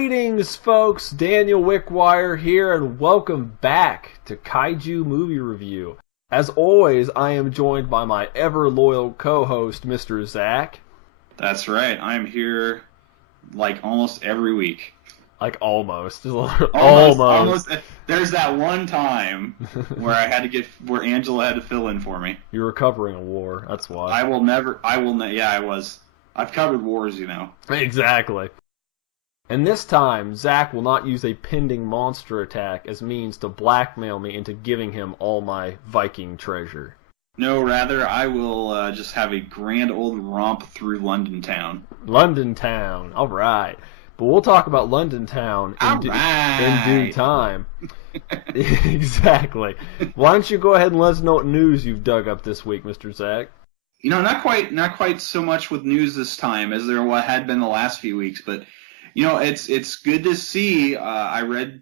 Greetings, folks. Daniel Wickwire here, and welcome back to Kaiju Movie Review. As always, I am joined by my ever-loyal co-host, Mr. Zach. That's right. I'm here, like, almost every week. Like, almost. Almost. There's that one time where where Angela had to fill in for me. You were covering a war, that's why. I was. I've covered wars, you know. Exactly. And this time, Zach will not use a pending monster attack as means to blackmail me into giving him all my Viking treasure. No, rather, I will just have a grand old romp through London town. London town, alright. But we'll talk about London town in due time. Exactly. Why don't you go ahead and let us know what news you've dug up this week, Mr. Zach? You know, not quite so much with news this time as there had been the last few weeks, but you know, it's good to see. I read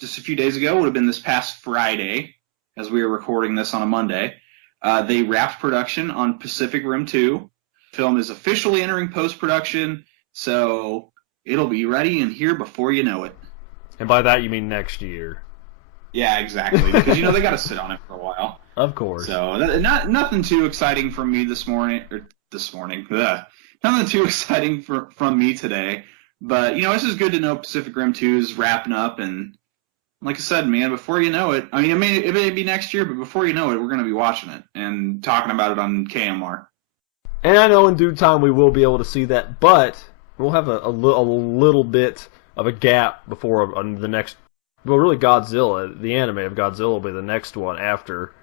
just a few days ago, would have been this past Friday, as we were recording this on a Monday. They wrapped production on Pacific Rim 2. Film is officially entering post-production, so it'll be ready and here before you know it. And by that you mean next year. Yeah, exactly. Because, you know, they got to sit on it for a while. Of course. So, nothing too exciting from me this morning. Nothing too exciting from me today. But, you know, it's just good to know Pacific Rim 2 is wrapping up, and like I said, man, before you know it, I mean, it may be next year, but before you know it, we're going to be watching it and talking about it on KMR. And I know in due time we will be able to see that, but we'll have a little bit of a gap before the next, well, really Godzilla, the anime of Godzilla will be the next one after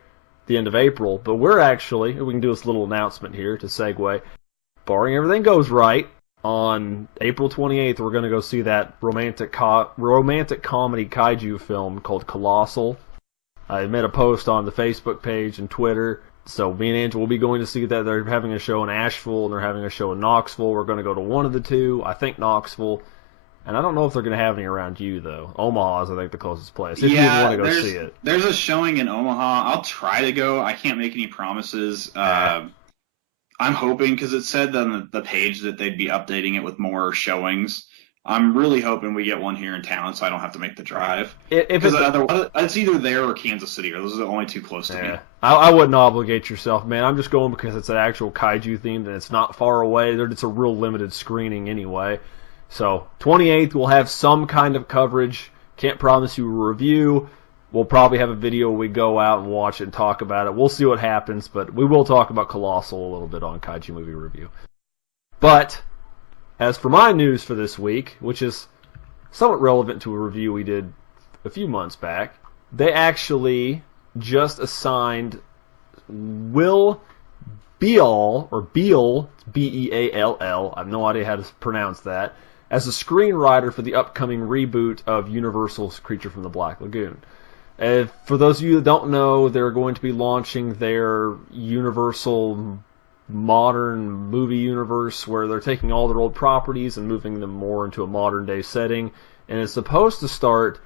the end of April, but we can do this little announcement here to segue, barring everything goes right. On April 28th, we're going to go see that romantic comedy kaiju film called Colossal. I made a post on the Facebook page and Twitter, so me and Angela will be going to see that. They're having a show in Asheville, and they're having a show in Knoxville. We're going to go to one of the two, I think Knoxville, and I don't know if they're going to have any around you, though. Omaha is, I think, the closest place, if you want to go see it. There's a showing in Omaha. I'll try to go. I can't make any promises. I'm hoping, because it said on the page that they'd be updating it with more showings. I'm really hoping we get one here in town so I don't have to make the drive. Because it's either there or Kansas City, or those are the only two close to me. I wouldn't obligate yourself, man. I'm just going because it's an actual kaiju themed and it's not far away. It's a real limited screening anyway. So, 28th, we'll have some kind of coverage. Can't promise you a review. We'll probably have a video where we go out and watch it and talk about it. We'll see what happens, but we will talk about Colossal a little bit on Kaiju Movie Review. But, as for my news for this week, which is somewhat relevant to a review we did a few months back, they actually just assigned Will Beall, or Beall, B-E-A-L-L, I have no idea how to pronounce that, as a screenwriter for the upcoming reboot of Universal's Creature from the Black Lagoon. For those of you that don't know, they're going to be launching their Universal modern movie universe where they're taking all their old properties and moving them more into a modern day setting. And it's supposed to start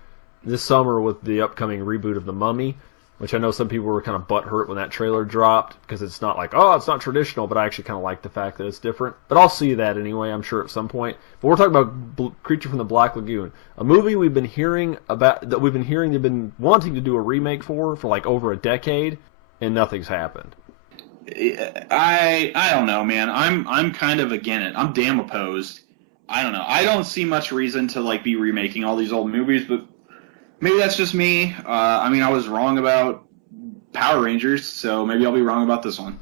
this summer with the upcoming reboot of The Mummy, which I know some people were kind of butthurt when that trailer dropped because it's not like, oh, it's not traditional, but I actually kind of like the fact that it's different. But I'll see that anyway, I'm sure, at some point. But we're talking about Creature from the Black Lagoon, a movie we've been hearing they've been wanting to do a remake for like over a decade, and nothing's happened. I don't know, man. I'm kind of against it. I'm damn opposed. I don't know. I don't see much reason to like be remaking all these old movies, but maybe that's just me. I mean, I was wrong about Power Rangers, so maybe I'll be wrong about this one.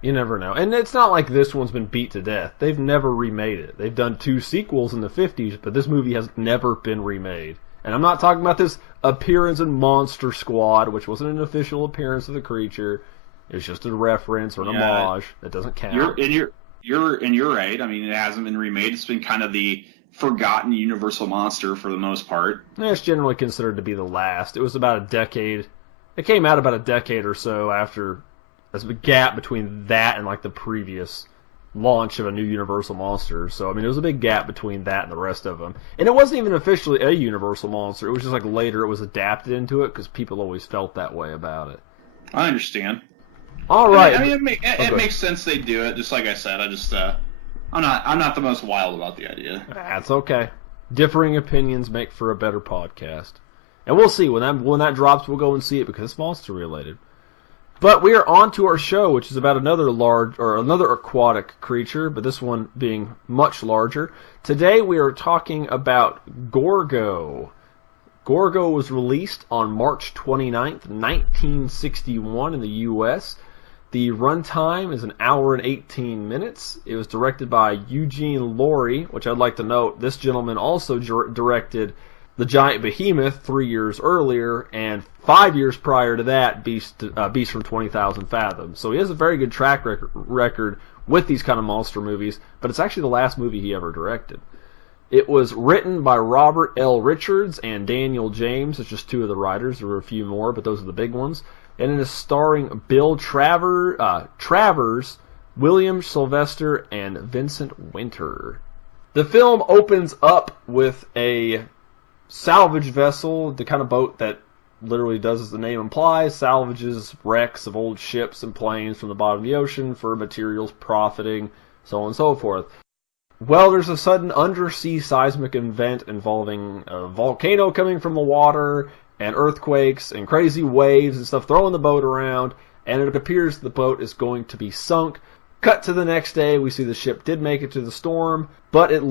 You never know. And it's not like this one's been beat to death. They've never remade it. They've done 2 sequels in the 50s, but this movie has never been remade. And I'm not talking about this appearance in Monster Squad, which wasn't an official appearance of the creature. It was just a reference or an homage. That doesn't count. You're right. I mean, it hasn't been remade. It's been kind of the forgotten Universal monster for the most part. It's generally considered to be the last. It was about a decade. It came out about a decade or so after. There's a gap between that and like the previous launch of a new Universal monster. So I mean, there was a big gap between that and the rest of them. And it wasn't even officially a Universal monster. It was just like later it was adapted into it because people always felt that way about it. I understand. All right. I mean, it makes sense they do it. Just like I said, I'm not the most wild about the idea. That's okay. Differing opinions make for a better podcast. And we'll see. When that drops, we'll go and see it because it's monster related. But we are on to our show, which is about another aquatic creature, but this one being much larger. Today we are talking about Gorgo. Gorgo was released on March 29th, 1961 in the U.S. The runtime is an hour and 18 minutes. It was directed by Eugene Laurie, which I'd like to note. This gentleman also directed The Giant Behemoth 3 years earlier, and 5 years prior to that, Beast from 20,000 Fathoms. So he has a very good track record with these kind of monster movies, but it's actually the last movie he ever directed. It was written by Robert L. Richards and Daniel James. It's just two of the writers. There were a few more, but those are the big ones. And it is starring Bill Travers, William Sylvester, and Vincent Winter. The film opens up with a salvage vessel, the kind of boat that literally does as the name implies, salvages wrecks of old ships and planes from the bottom of the ocean for materials profiting, so on and so forth. Well, there's a sudden undersea seismic event involving a volcano coming from the water, and earthquakes, and crazy waves and stuff throwing the boat around, and it appears the boat is going to be sunk. Cut to the next day, we see the ship did make it to the storm, but it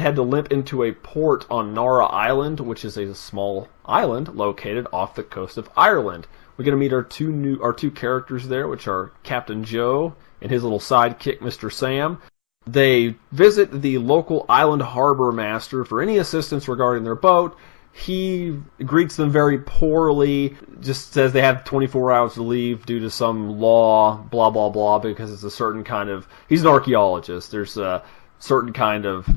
had to limp into a port on Nara Island, which is a small island located off the coast of Ireland. We're going to meet our two characters there, which are Captain Joe and his little sidekick, Mr. Sam. They visit the local island harbor master for any assistance regarding their boat. He greets them very poorly, just says they have 24 hours to leave due to some law, blah, blah, blah, because it's a certain kind of... He's an archaeologist. There's a certain kind of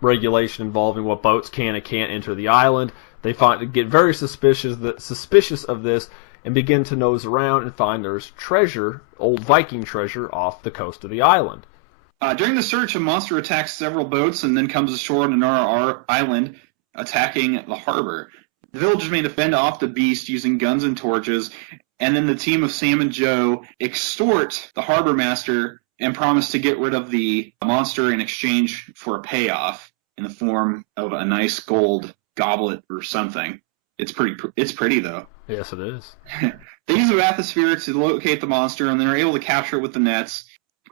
regulation involving what boats can and can't enter the island. They get very suspicious of this and begin to nose around and find there's treasure, old Viking treasure, off the coast of the island. During the search, a monster attacks several boats and then comes ashore on Nara Island, attacking the harbor. The villagers may defend off the beast using guns and torches, and then the team of Sam and Joe extort the harbor master and promise to get rid of the monster in exchange for a payoff in the form of a nice gold goblet or something. It's pretty though. Yes, it is. They use a atmospheric to locate the monster, and they're able to capture it with the nets,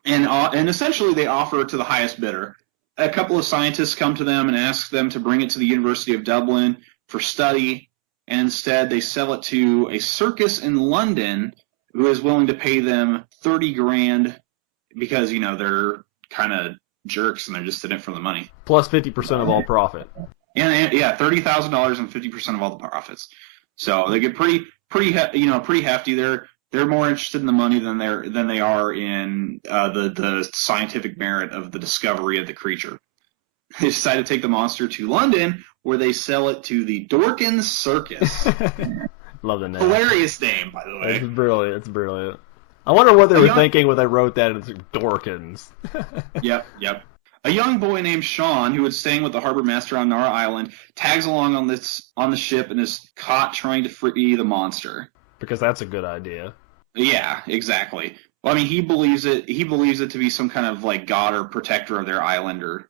and essentially they offer it to the highest bidder. A couple of scientists come to them and ask them to bring it to the University of Dublin for study, and instead they sell it to a circus in London who is willing to pay them $30,000 because, they're kind of jerks and they're just in it for the money. Plus 50% of all profit. And yeah, $30,000 and 50% of all the profits. So they get pretty hefty. They're more interested in the money than they are in the scientific merit of the discovery of the creature. They decide to take the monster to London, where they sell it to the Dorkin Circus. Love the name. Hilarious name, by the way. It's brilliant. It's brilliant. I wonder what they were thinking when they wrote that. It's Dorkins. Yep. A young boy named Sean, who was staying with the harbor master on Nara Island, tags along on the ship and is caught trying to free the monster. Because that's a good idea. Yeah, exactly. Well, I mean, he believes it to be some kind of like god or protector of their island or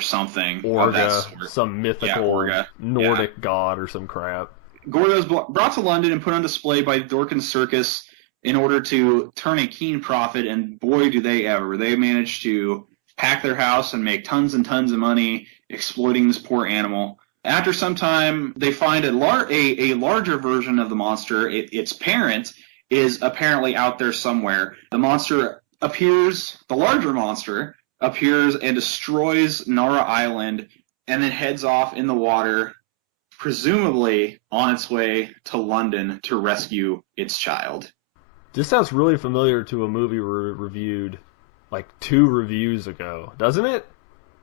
something. Orga, some mythical Nordic god or some crap. Gorgo is brought to London and put on display by Dorkin Circus in order to turn a keen profit, and boy, do they ever. They managed to pack their house and make tons and tons of money exploiting this poor animal. After some time, they find a larger version of the monster. Its parent is apparently out there somewhere. The larger monster appears and destroys Nara Island and then heads off in the water, presumably on its way to London to rescue its child. This sounds really familiar to a movie we reviewed like 2 reviews ago, doesn't it?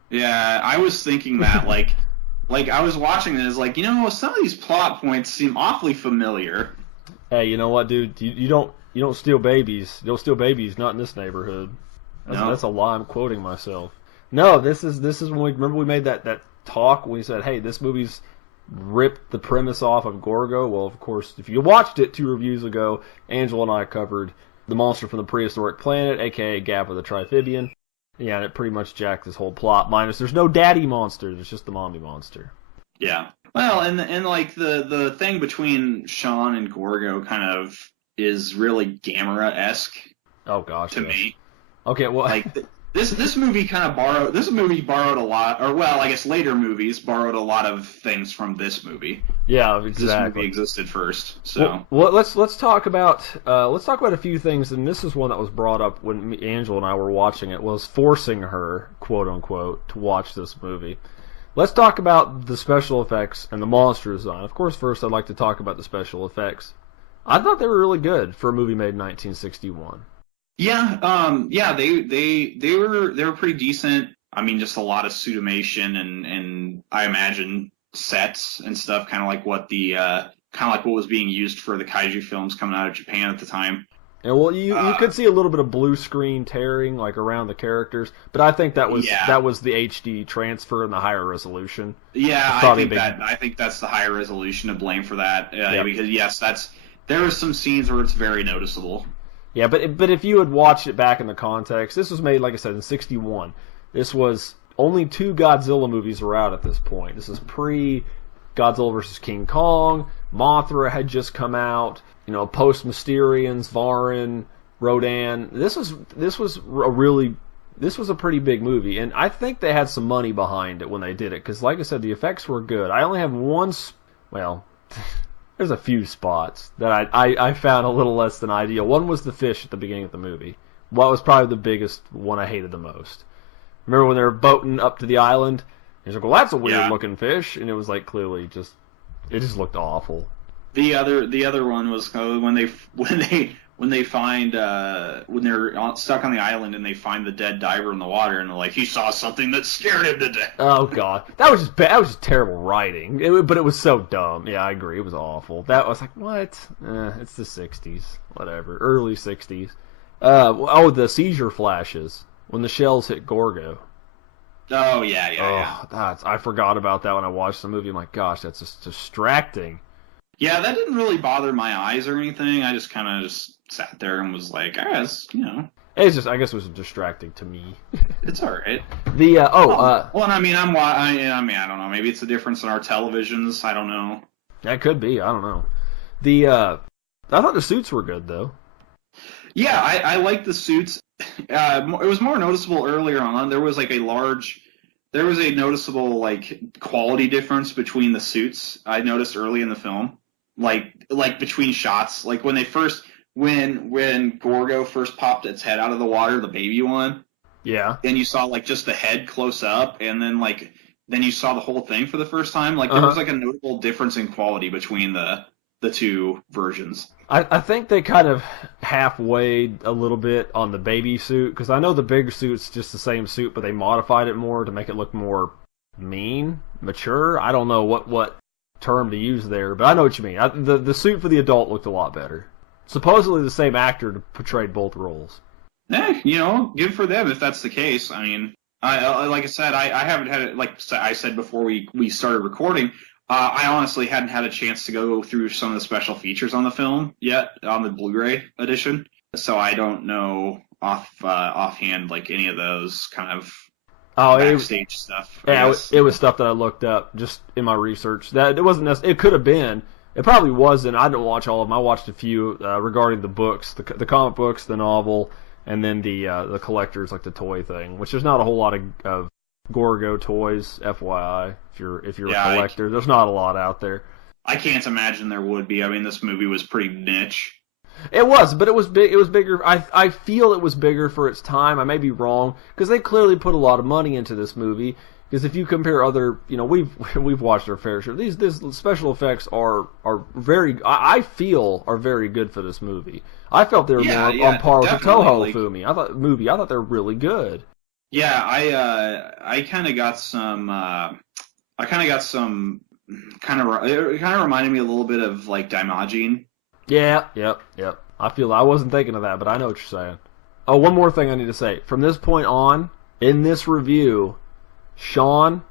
Yeah, I was thinking that, like I was watching this, like, some of these plot points seem awfully familiar. Hey, you know what, dude? You don't steal babies. You don't steal babies, not in this neighborhood. That's a lie. I'm quoting myself. No, this is when we made that talk when we said, hey, this movie's ripped the premise off of Gorgo. Well, of course, if you watched it 2 reviews ago, Angela and I covered the monster from the prehistoric planet, aka Gap of the Triphibian. Yeah, and it pretty much jacked this whole plot. Minus, there's no daddy monster. There's just the mommy monster. Yeah. Well, and like the thing between Sean and Gorgo kind of is really Gamera-esque. Oh gosh. To me. Okay, well, like this movie kind of borrowed a lot, or well, I guess later movies borrowed a lot of things from this movie. Yeah, exactly. This movie existed first, so. Well, let's talk about a few things, and this is one that was brought up when Angela and I were watching it, was forcing her, quote unquote, to watch this movie. Let's talk about the special effects and the monster design. Of course, first I'd like to talk about the special effects. I thought they were really good for a movie made in 1961. Yeah, they were pretty decent. I mean, just a lot of suitomation and I imagine sets and stuff, kind of like what was being used for the kaiju films coming out of Japan at the time. And well, you could see a little bit of blue screen tearing like around the characters, but I think that was the HD transfer and the higher resolution. Yeah, I think that's the higher resolution to blame for that. Because yes, there are some scenes where it's very noticeable. Yeah, but if you had watched it back in the context, this was made, like I said, in 61. This was only 2 Godzilla movies were out at this point. This is pre-Godzilla vs. King Kong. Mothra had just come out. You know, post-Mysterians, Varan, Rodan. This was a pretty big movie, and I think they had some money behind it when they did it, because like I said, the effects were good. I only have there's a few spots that I found a little less than ideal. One was the fish at the beginning of the movie. Well, it was probably the biggest one I hated the most. Remember when they were boating up to the island? He's like, well, that's a weird looking fish, and it was like clearly it just looked awful. The other one was when they're stuck on the island and they find the dead diver in the water, and they're like, he saw something that scared him to death. Oh god, that was just bad. That was just terrible writing. But it was so dumb. Yeah, I agree. It was awful. That was like, what? It's the 60s, whatever, early 60s. The seizure flashes when the shells hit Gorgo. Oh yeah. I forgot about that when I watched the movie. I'm like, gosh, that's just distracting. Yeah, that didn't really bother my eyes or anything. I just kind of sat there and was like, I guess. I guess it was distracting to me. It's all right. Well, I mean, I don't know. Maybe it's a difference in our televisions. I don't know. That could be. I don't know. I thought the suits were good though. Yeah, I like the suits. It was more noticeable earlier on. There was a noticeable like quality difference between the suits. I noticed early in the film, like between shots, like when Gorgo first popped its head out of the water, the baby one. Yeah. And you saw like just the head close up, and then you saw the whole thing for the first time. Like there was like a notable difference in quality between the two versions. I think they kind of half-weighed a little bit on the baby suit, because I know the big suit's just the same suit, but they modified it more to make it look more mature. I don't know what term to use there, but I know what you mean. The suit for the adult looked a lot better. Supposedly the same actor portrayed both roles. Good for them if that's the case. I mean, like I said, I haven't had it, like I said before we started recording, I honestly hadn't had a chance to go through some of the special features on the film yet, on the Blu-ray edition, so I don't know offhand like any of those kind of backstage stuff. Yeah, it was stuff that I looked up just in my research. That it wasn't. It could have been. It probably wasn't. I didn't watch all of them. I watched a few regarding the books, the comic books, the novel, and then the collectors, like the toy thing, which there's not a whole lot of Gorgo toys, FYI. If you're a collector, there's not a lot out there. I can't imagine there would be. I mean, this movie was pretty niche. It was, but it was big. It was bigger. I feel it was bigger for its time. I may be wrong, because they clearly put a lot of money into this movie. Because if you compare other, we've watched our fair share. These special effects are very, I feel, are very good for this movie. I felt they were more on par with the Toho Fumi. I thought they were really good. Yeah, I kind of got some. It kind of reminded me a little bit of like Daimajin. Yeah, yep. I wasn't thinking of that, but I know what you're saying. Oh, one more thing I need to say. From this point on, in this review, Sean,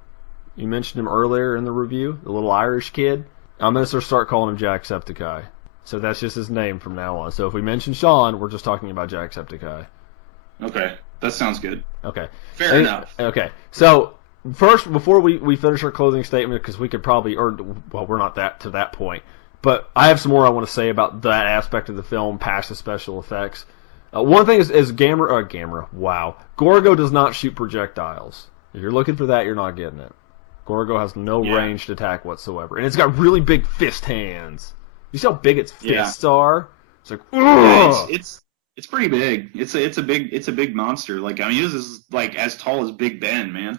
you mentioned him earlier in the review, the little Irish kid. I'm going to start calling him Jacksepticeye. So that's just his name from now on. So if we mention Sean, we're just talking about Jacksepticeye. Okay. That sounds good. Okay. Fair enough. Okay. So first, before we finish our closing statement, because we could probably, we're not to that point, but I have some more I want to say about that aspect of the film past the special effects. One thing is wow. Gorgo does not shoot projectiles. If you're looking for that, you're not getting it. Gorgo has no ranged attack whatsoever, and it's got really big fist hands. You see how big its fists are? It's like, it's pretty big. It's a big monster. Like, I mean, this is like as tall as Big Ben, man.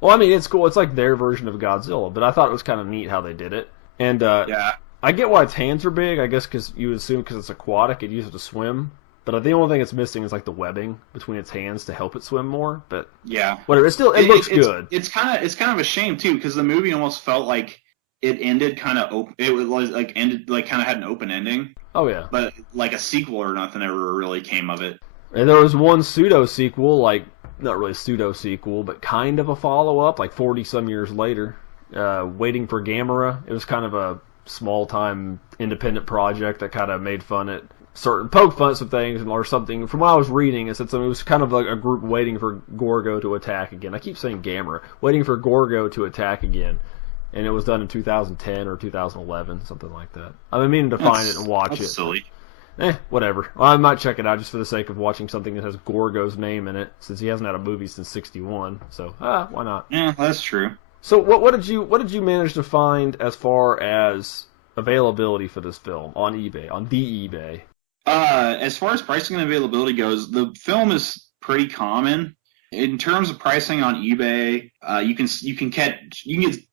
Well, I mean, it's cool. It's like their version of Godzilla, but I thought it was kind of neat how they did it. And I get why its hands are big. I guess because you would assume because it's aquatic, it uses it to swim. But the only thing it's missing is like the webbing between its hands to help it swim more. But whatever. It looks good. It's kind of a shame too, because the movie almost felt like it ended kind of open. It was like ended like kind of had an open ending. Oh yeah. But like a sequel or nothing ever really came of it. And there was one pseudo sequel, like not really a pseudo sequel, but kind of a follow up, like 40-some years later. Waiting for Gamera. It was kind of a small time independent project that kind of made fun at poke fun at some things or something. From what I was reading, it said something. It was kind of like a group waiting for Gorgo to attack again. I keep saying Gamera, waiting for Gorgo to attack again, and it was done in 2010 or 2011, something like that. I've been meaning to find it and watch it. Silly. Whatever. I might check it out just for the sake of watching something that has Gorgo's name in it, since he hasn't had a movie since '61. So, why not? Yeah, that's true. So, what did you manage to find as far as availability for this film on eBay, on the eBay? As far as pricing and availability goes, the film is pretty common. In terms of pricing on eBay, you can get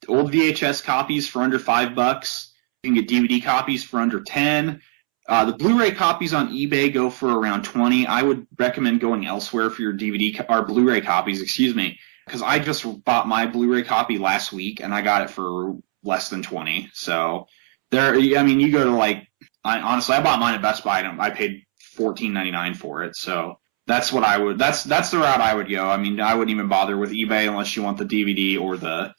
old VHS copies for under $5. You can get DVD copies for under 10. The Blu-ray copies on eBay go for around 20. I would recommend going elsewhere for your DVD or Blu-ray copies, because I just bought my Blu-ray copy last week and I got it for less than 20. So you go to honestly, I bought mine at Best Buy and I paid $14.99 for it. So that's what that's the route I would go. I mean, I wouldn't even bother with eBay unless you want the DVD or the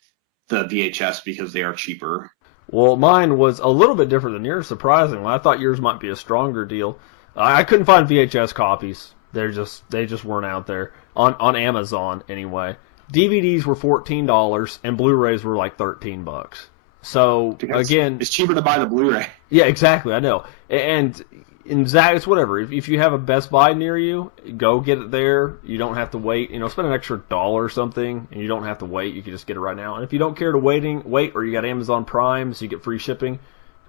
VHS, because they are cheaper. Well, mine was a little bit different than yours, surprisingly. I thought yours might be a stronger deal. I couldn't find VHS copies. They just weren't out there on Amazon anyway. DVDs were $14 and Blu-rays were like $13. So again, it's cheaper to buy the Blu-ray. Yeah, exactly. I know. And Zach, it's whatever. If you have a Best Buy near you, go get it there. You don't have to wait. Spend an extra $1 or something, and you don't have to wait. You can just get it right now. And if you don't care to wait, or you got Amazon Prime, so you get free shipping,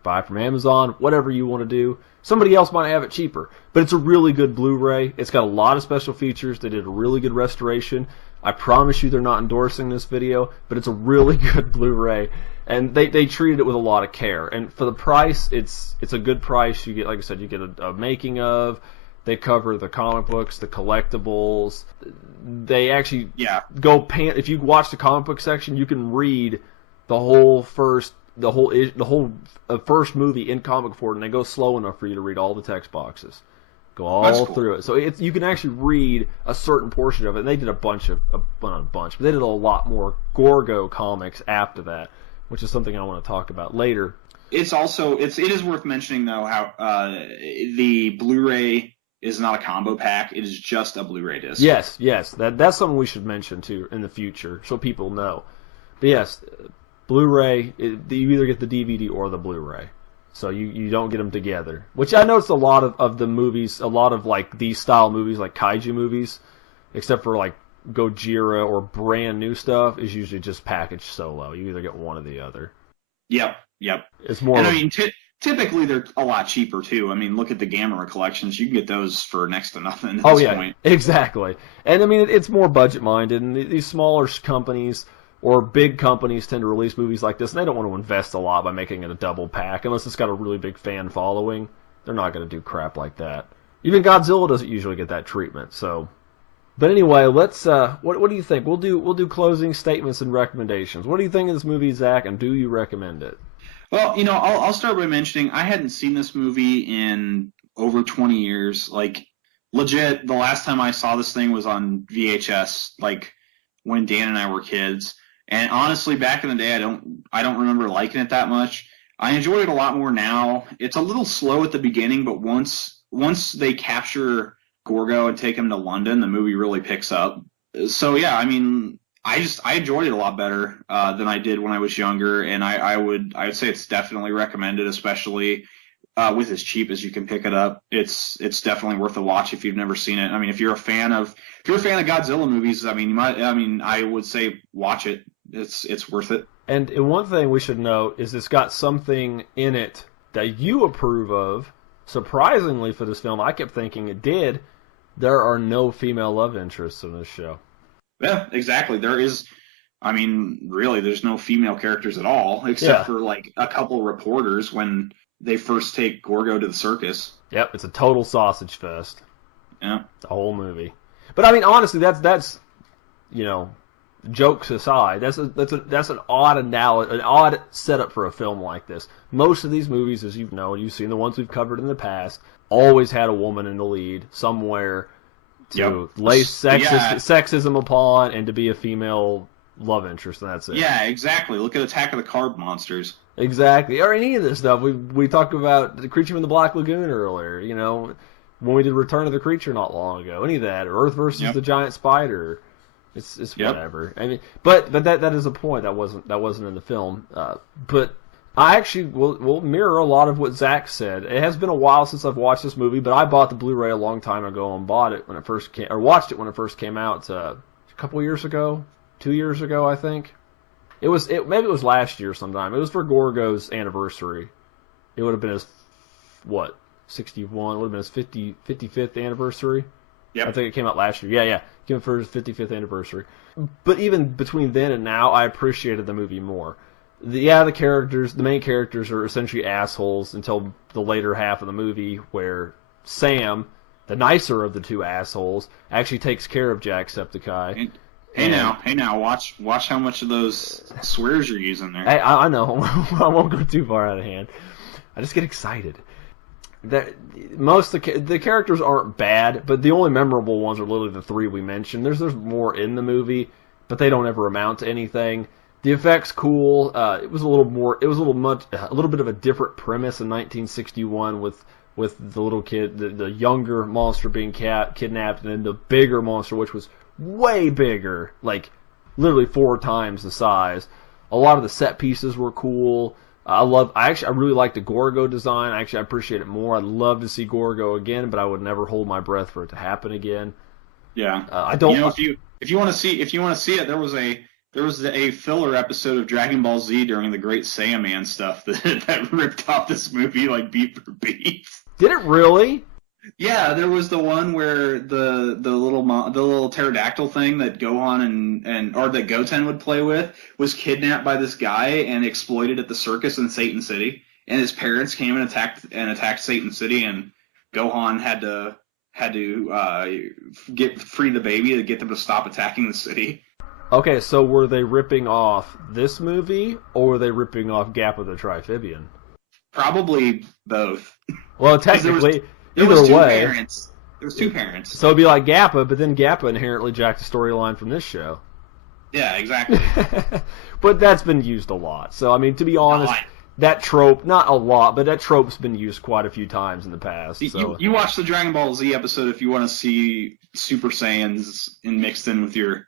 buy from Amazon. Whatever you want to do. Somebody else might have it cheaper, but it's a really good Blu-ray. It's got a lot of special features. They did a really good restoration. I promise you, they're not endorsing this video, but it's a really good Blu-ray. And they treated it with a lot of care. And for the price, it's a good price. You get, like I said, you get a making of. They cover the comic books, the collectibles. They actually if you watch the comic book section, you can read the whole first movie in comic form, and they go slow enough for you to read all the text boxes. Go all through it. So you can actually read a certain portion of it. And they did but they did a lot more Gorgo comics after that, which is something I want to talk about later. It is worth mentioning though how the Blu-ray is not a combo pack. It is just a Blu-ray disc. Yes, that's something we should mention too in the future, so people know. But yes, Blu-ray, you either get the DVD or the Blu-ray, so you don't get them together. Which I noticed a lot of the movies, a lot of like these style movies, like kaiju movies, except for like Gojira or brand new stuff, is usually just packaged solo. You either get one or the other. Yep. It's more. And I mean, typically they're a lot cheaper too. I mean, look at the Gamera collections. You can get those for next to nothing at this point. Exactly. And I mean, it's more budget minded, and these smaller companies or big companies tend to release movies like this, and they don't want to invest a lot by making it a double pack unless it's got a really big fan following. They're not going to do crap like that. Even Godzilla doesn't usually get that treatment. So. But anyway, let's. What do you think? We'll do closing statements and recommendations. What do you think of this movie, Zach? And do you recommend it? Well, I'll start by mentioning I hadn't seen this movie in over 20 years. Like, legit, the last time I saw this thing was on VHS, like when Dan and I were kids. And honestly, back in the day, I don't remember liking it that much. I enjoy it a lot more now. It's a little slow at the beginning, but once they capture Gorgo and take him to London, the movie really picks up. So yeah, I mean, I enjoyed it a lot better than I did when I was younger, and I would say it's definitely recommended, especially with as cheap as you can pick it up. It's definitely worth a watch if you've never seen it. I mean, if you're a fan of Godzilla movies, I mean, I would say watch it. It's worth it. And one thing we should note is it's got something in it that you approve of. Surprisingly for this film, I kept thinking it did. There are no female love interests in this show. Yeah, exactly. There is, I mean, really, there's no female characters at all, except for like a couple reporters when they first take Gorgo to the circus. Yep, it's a total sausage fest. Yeah, the whole movie. But I mean, honestly, that's you know, jokes aside, that's an odd setup for a film like this. Most of these movies, as you know, you've seen the ones we've covered in the past, always had a woman in the lead somewhere to lay sexism upon and to be a female love interest, and that's it. Yeah, exactly. Look at Attack of the Carb Monsters. Exactly. Or any of this stuff. We talked about the Creature from the Black Lagoon earlier, you know, when we did Return of the Creature not long ago. Any of that. Or Earth versus the Giant Spider. It's whatever. I mean, but that is a point that wasn't in the film. But I actually will mirror a lot of what Zach said. It has been a while since I've watched this movie, but I bought the Blu-ray a long time ago and bought it when it first came, or watched it when it first came out a couple years ago, 2 years ago, I think. Maybe it was last year sometime. It was for Gorgo's anniversary. It would have been his 61. It would have been his 55th anniversary. Yep. I think it came out last year. Yeah. Came out for his 55th anniversary. But even between then and now, I appreciated the movie more. The main characters are essentially assholes until the later half of the movie, where Sam, the nicer of the two assholes, actually takes care of Jacksepticeye. Hey now, watch how much of those swears you're using there. I know. I won't go too far out of hand. I just get excited. Most of the characters aren't bad, but the only memorable ones are literally the three we mentioned. There's more in the movie, but they don't ever amount to anything. The effects cool. It was a little bit of a different premise in 1961 with the little kid, the younger monster being kidnapped, and then the bigger monster, which was way bigger, like literally 4 times the size. A lot of the set pieces were cool. I really like the Gorgo design. I appreciate it more. I'd love to see Gorgo again, but I would never hold my breath for it to happen again. Yeah, I don't. You know, if you want to see it, there was a filler episode of Dragon Ball Z during the Great Saiyaman stuff that ripped off this movie like beat for beat. Did it really? Yeah, there was the one where the little pterodactyl thing that Gohan or that Goten would play with was kidnapped by this guy and exploited at the circus in Satan City, and his parents came and attacked Satan City, and Gohan had to free the baby to get them to stop attacking the city. Okay, so were they ripping off this movie, or were they ripping off Gappa the Triphibian? Probably both. Well, technically. There was two parents. So it'd be like Gappa, but then Gappa inherently jacked the storyline from this show. Yeah, exactly. But that's been used a lot. So, I mean, to be honest, that trope, not a lot, but that trope's been used quite a few times in the past. So. You watch the Dragon Ball Z episode if you want to see Super Saiyans mixed in with your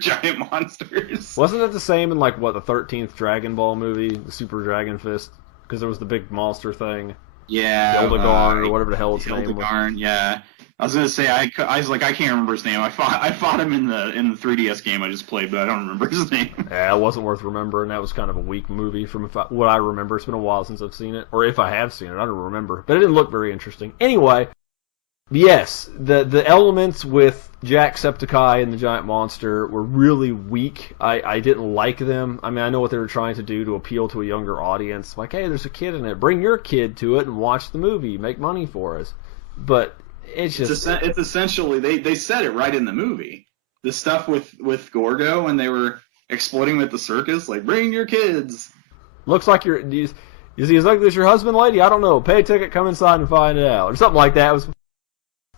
giant monsters. Wasn't it the same in, the 13th Dragon Ball movie, the Super Dragon Fist? Because there was the big monster thing. Yeah, Eldegarn or whatever the hell its name was. Eldegarn, yeah. I was gonna say I was like I can't remember his name. I fought him in the 3DS game I just played, but I don't remember his name. Yeah, it wasn't worth remembering. That was kind of a weak movie from what I remember. It's been a while since I've seen it, or if I have seen it, I don't remember. But it didn't look very interesting. Anyway, yes, the elements with Jacksepticeye and the giant monster were really weak. I didn't like them. I mean, I know what they were trying to do to appeal to a younger audience. Like, hey, there's a kid in it. Bring your kid to it and watch the movie. Make money for us. But it's just... It's essentially... They said it right in the movie. The stuff with Gorgo when they were exploiting him at the circus. Like, bring your kids. Looks like you're... Is he as ugly as your husband, lady? I don't know. Pay a ticket, come inside and find it out. Or something like that.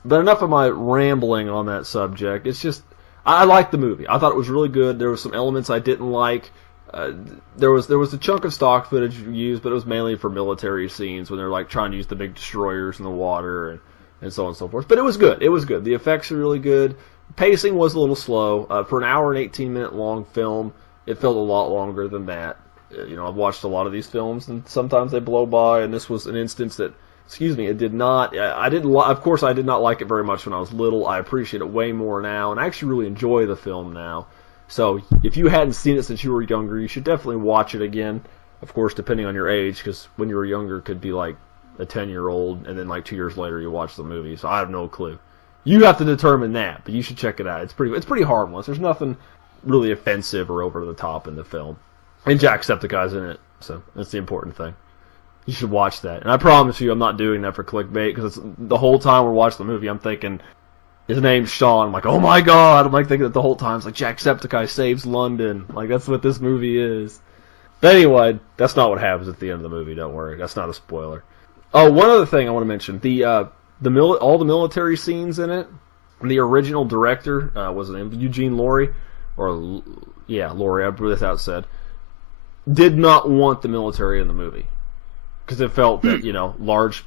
But enough of my rambling on that subject. It's just, I liked the movie. I thought it was really good. There were some elements I didn't like. There was a chunk of stock footage used, but it was mainly for military scenes when they're trying to use the big destroyers in the water and so on and so forth. But it was good. It was good. The effects are really good. Pacing was a little slow. For an hour and 18-minute long film, it felt a lot longer than that. I've watched a lot of these films, and sometimes they blow by, and this was an instance that, it did not. Of course, I did not like it very much when I was little. I appreciate it way more now, and I actually really enjoy the film now. So if you hadn't seen it since you were younger, you should definitely watch it again. Of course, depending on your age, because when you were younger, it could be like a 10-year-old, and then like 2 years later, you watch the movie. So I have no clue. You have to determine that, but you should check it out. It's pretty harmless. There's nothing really offensive or over the top in the film. And Jacksepticeye's in it, so that's the important thing. You should watch that. And I promise you, I'm not doing that for clickbait, because the whole time we're watching the movie, I'm thinking, his name's Sean. I'm like, oh my god! I'm like thinking that the whole time. It's like, Jacksepticeye saves London. Like, that's what this movie is. But anyway, that's not what happens at the end of the movie, don't worry. That's not a spoiler. Oh, one other thing I want to mention. All the military scenes in it, the original director, was it Eugene Laurie? Laurie, I believe that's how it said, did not want the military in the movie. Because it felt that, large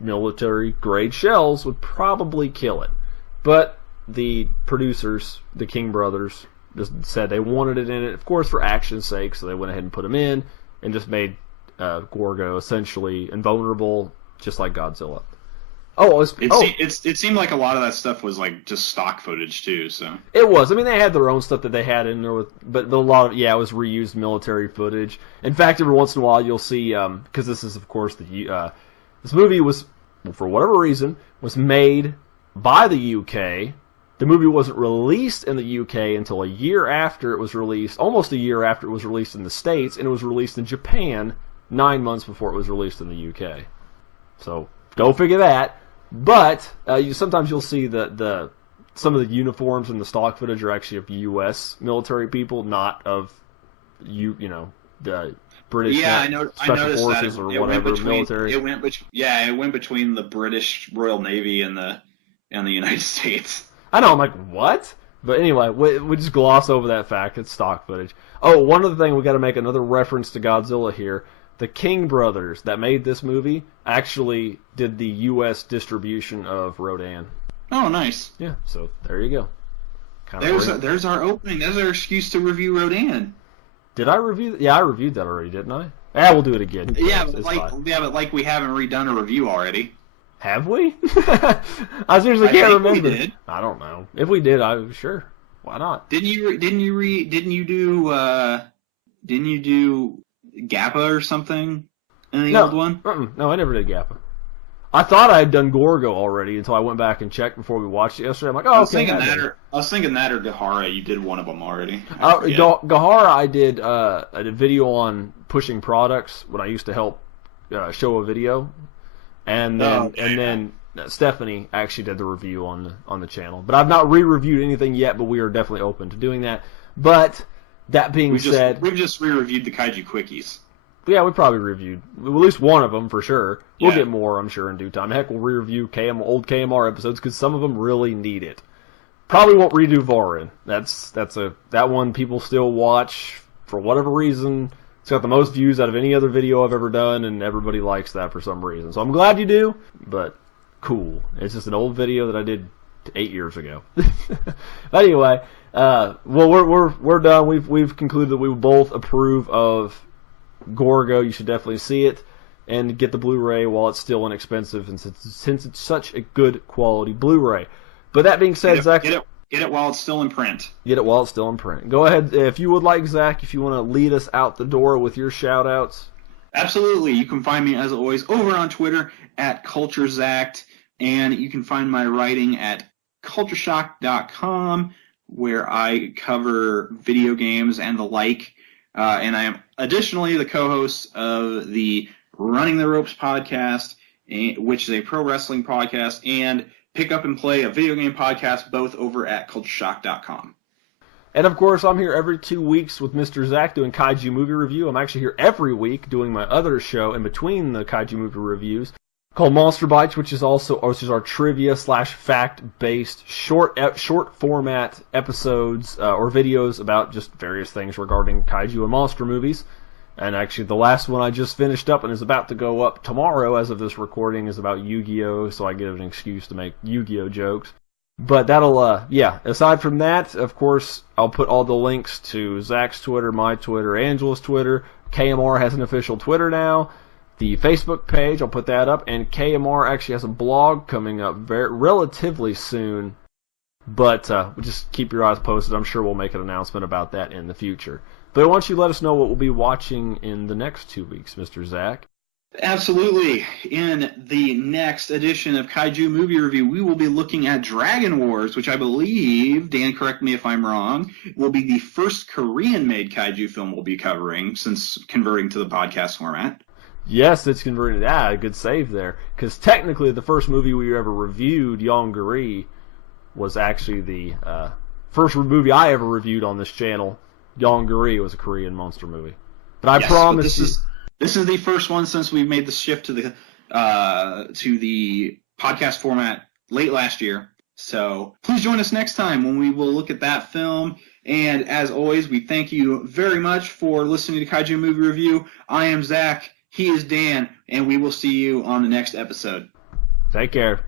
military-grade shells would probably kill it. But the producers, the King brothers, just said they wanted it in it, of course, for action's sake, so they went ahead and put him in, and just made Gorgo essentially invulnerable, just like Godzilla. It seemed like a lot of that stuff was like just stock footage too. So it was. I mean, they had their own stuff that they had in there, but a lot of it was reused military footage. In fact, every once in a while you'll see, because this is of course this movie was, for whatever reason, was made by the UK. The movie wasn't released in the UK until a year after it was released, almost a year after it was released in the States, and it was released in Japan 9 months before it was released in the UK. So go figure that. But sometimes you'll see that some of the uniforms and the stock footage are actually of U.S. military people, not of the British special forces or whatever military. It went between the British Royal Navy and the United States. I know, I'm like, what? But anyway, we just gloss over that fact. It's stock footage. Oh, one other thing, we got to make another reference to Godzilla here. The King brothers that made this movie actually did the U.S. distribution of Rodan. Oh, nice. Yeah, so there you go. There's our opening. There's our excuse to review Rodan. Did I review? Yeah, I reviewed that already, didn't I? Yeah, we'll do it again. Yeah, but we haven't redone a review already. Have we? I seriously can't remember. We did. I don't know. If we did, sure. Why not? Didn't you do Gappa or something in the old one? No, I never did Gappa. I thought I had done Gorgo already until I went back and checked before we watched it yesterday. I'm like, I was thinking that or Gahara. You did one of them already. Gahara, I did a video on pushing products when I used to help show a video, and then Stephanie actually did the review on the channel. But I've not re-reviewed anything yet, but we are definitely open to doing that. But that being said, we've just re-reviewed the Kaiju Quickies. Yeah, we probably reviewed at least one of them for sure. We'll get more, I'm sure, in due time. Heck, we'll re-review old KMR episodes because some of them really need it. Probably won't redo Vorin. That one people still watch for whatever reason. It's got the most views out of any other video I've ever done, and everybody likes that for some reason. So I'm glad you do, but cool. It's just an old video that I did 8 years ago. Anyway, well, we're done. We've concluded that we both approve of Gorgo. You should definitely see it and get the Blu-ray while it's still inexpensive, and since it's such a good quality Blu-ray. But that being said, Zach, get it while it's still in print. Get it while it's still in print. Go ahead, if you would like, Zach, if you want to lead us out the door with your shout-outs. Absolutely. You can find me, as always, over on Twitter at CultureZact, and you can find my writing at cultureshock.com, where I cover video games and the like. And I am additionally the co-host of the Running the Ropes podcast, which is a pro wrestling podcast, and Pick Up and Play, a video game podcast, both over at cultureshock.com. And of course, I'm here every 2 weeks with Mr. Zach doing Kaiju movie review. I'm actually here every week doing my other show in between the Kaiju movie reviews called Monster Bites, which is our trivia / fact-based short format episodes or videos about just various things regarding kaiju and monster movies. And actually, the last one I just finished up and is about to go up tomorrow as of this recording is about Yu-Gi-Oh! So I get an excuse to make Yu-Gi-Oh! Jokes. But that'll, yeah, aside from that, of course, I'll put all the links to Zach's Twitter, my Twitter, Angela's Twitter. KMR has an official Twitter now. The Facebook page, I'll put that up. And KMR actually has a blog coming up relatively soon. But just keep your eyes posted. I'm sure we'll make an announcement about that in the future. But why don't you let us know what we'll be watching in the next 2 weeks, Mr. Zach? Absolutely. In the next edition of Kaiju Movie Review, we will be looking at Dragon Wars, which I believe, Dan, correct me if I'm wrong, will be the first Korean-made kaiju film we'll be covering since converting to the podcast format. Yes, it's converted. Good save there. Because technically the first movie we ever reviewed, Yongari, was actually the first movie I ever reviewed on this channel. Yongari was a Korean monster movie. But I promise you... This is the first one since we've made the shift to the podcast format late last year. So please join us next time when we will look at that film. And as always, we thank you very much for listening to Kaiju Movie Review. I am Zach. He is Dan. And we will see you on the next episode. Take care.